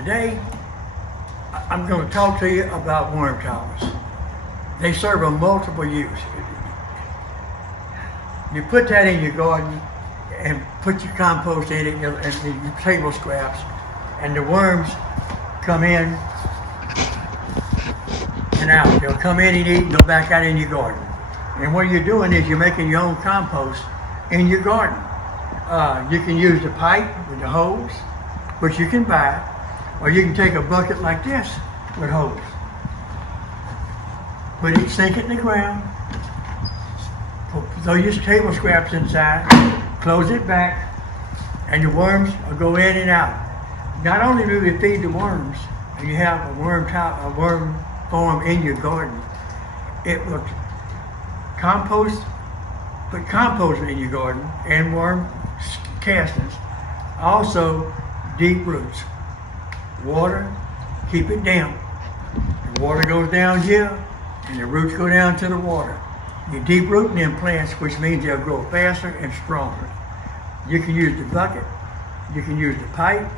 Today, I'm going to talk to you about worm towers. They serve a multiple use. You put that in your garden and put your compost in it and your table scraps, and the worms come in and out. They'll come in and eat and go back out in your garden. And what you're doing is you're making your own compost in your garden. You can use the pipe with the hose, which you can buy, or you can take a bucket like this with hose. Put it, sink it in the ground, throw your table scraps inside, close it back, and the worms will go in and out. Not only do you feed the worms, and you have a worm farm in your garden, it will put compost in your garden and worm castings. Also, deep roots. Water, keep it down. The water goes down here, and the roots go down to the water. You're deep rooting them plants, which means they'll grow faster and stronger. You can use the bucket, you can use the pipe,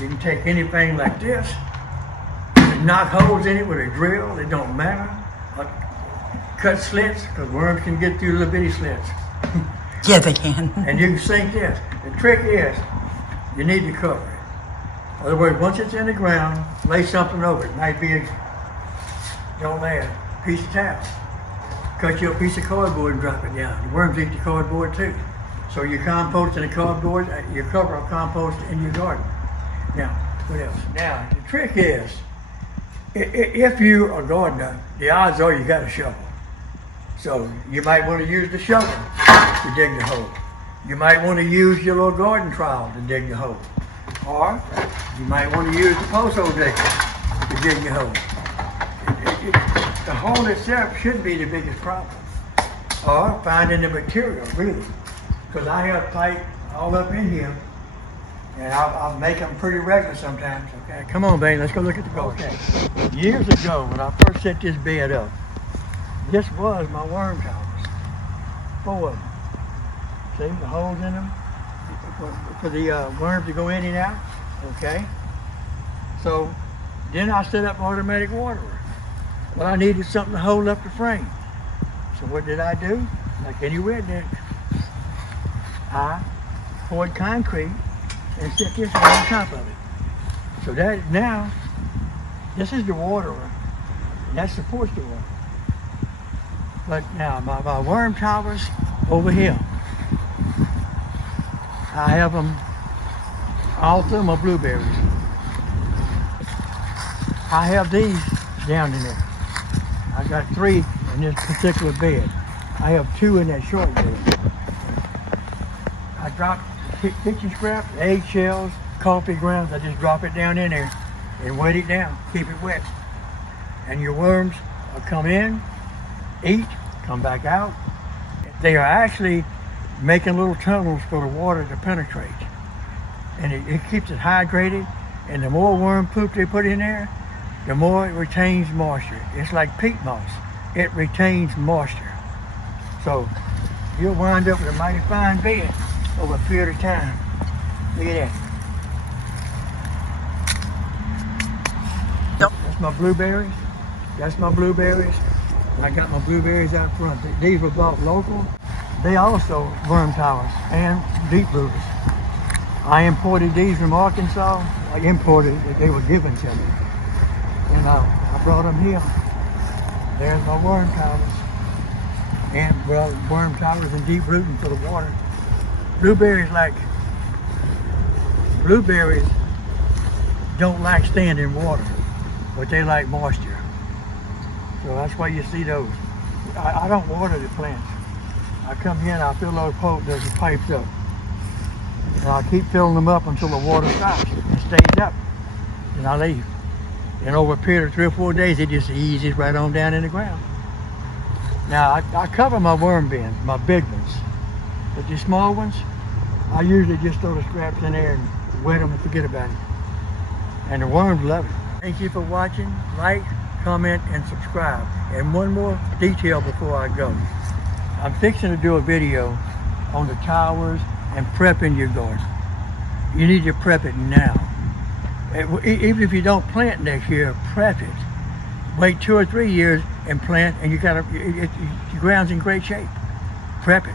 you can take anything like this, knock holes in it with a drill, it don't matter. Cut slits, because worms can get through little bitty slits. Yeah, they can. And you can sink this. The trick is, you need to cover it. In other words, once it's in the ground, lay something over it. Might be a piece of towel. Cut you a piece of cardboard and drop it down. The worms eat the cardboard too. So you compost in the cardboard, you cover a compost in your garden. Now, what else? Now, the trick is, if you're a gardener, the odds are you got a shovel. So you might want to use the shovel to dig the hole. You might want to use your little garden trowel to dig the hole. Or you might want to use the post hole digger to dig your hole. The hole itself shouldn't be the biggest problem. Or finding the material, really. Because I have pipe all up in here, and I'll make them pretty regular sometimes. Okay, come on, baby, let's go look at the garden. Okay. Years ago, when I first set this bed up, this was my worm towers. 4 of them. See the holes in them for the worms to go in and out. Okay. So then I set up automatic waterer. Well, I needed something to hold up the frame. So what did I do? Like any redneck, I poured concrete and set this on top of it. So that now, this is the waterer. That supports the water. But now my worm towers over here, I have them all through my blueberries. I have these down in there. I got 3 in this particular bed. I have 2 in that short bed. I drop kitchen scraps, eggshells, coffee grounds. I just drop it down in there and wet it down, keep it wet. And your worms will come in, eat, come back out. They are actually making little tunnels for the water to penetrate. And it keeps it hydrated, and the more worm poop they put in there, the more it retains moisture. It's like peat moss. It retains moisture. So you'll wind up with a mighty fine bed over a period of time. Look at that. That's my blueberries. That's my blueberries. I got my blueberries out front. These were bought local. They also worm towers and deep rooters. I imported these from Arkansas. I imported it, they were given to me. And I brought them here. There's my worm towers. And well, worm towers and deep rooting for the water. Blueberries don't like staying in water, but they like moisture. So that's why you see those. I don't water the plants. I come here and I fill those pipes up. And I'll keep filling them up until the water stops and stays up. And I leave. And over a period of 3 or 4 days, it just eases right on down in the ground. Now, I cover my worm bins, my big ones. But the small ones, I usually just throw the scraps in there and wet them and forget about it. And the worms love it. Thank you for watching. Like, comment, and subscribe. And one more detail before I go. I'm fixing to do a video on the towers and prepping your garden. You need to prep it now. Even if you don't plant next year, prep it. Wait 2 or 3 years and plant, and your ground's in great shape. Prep it.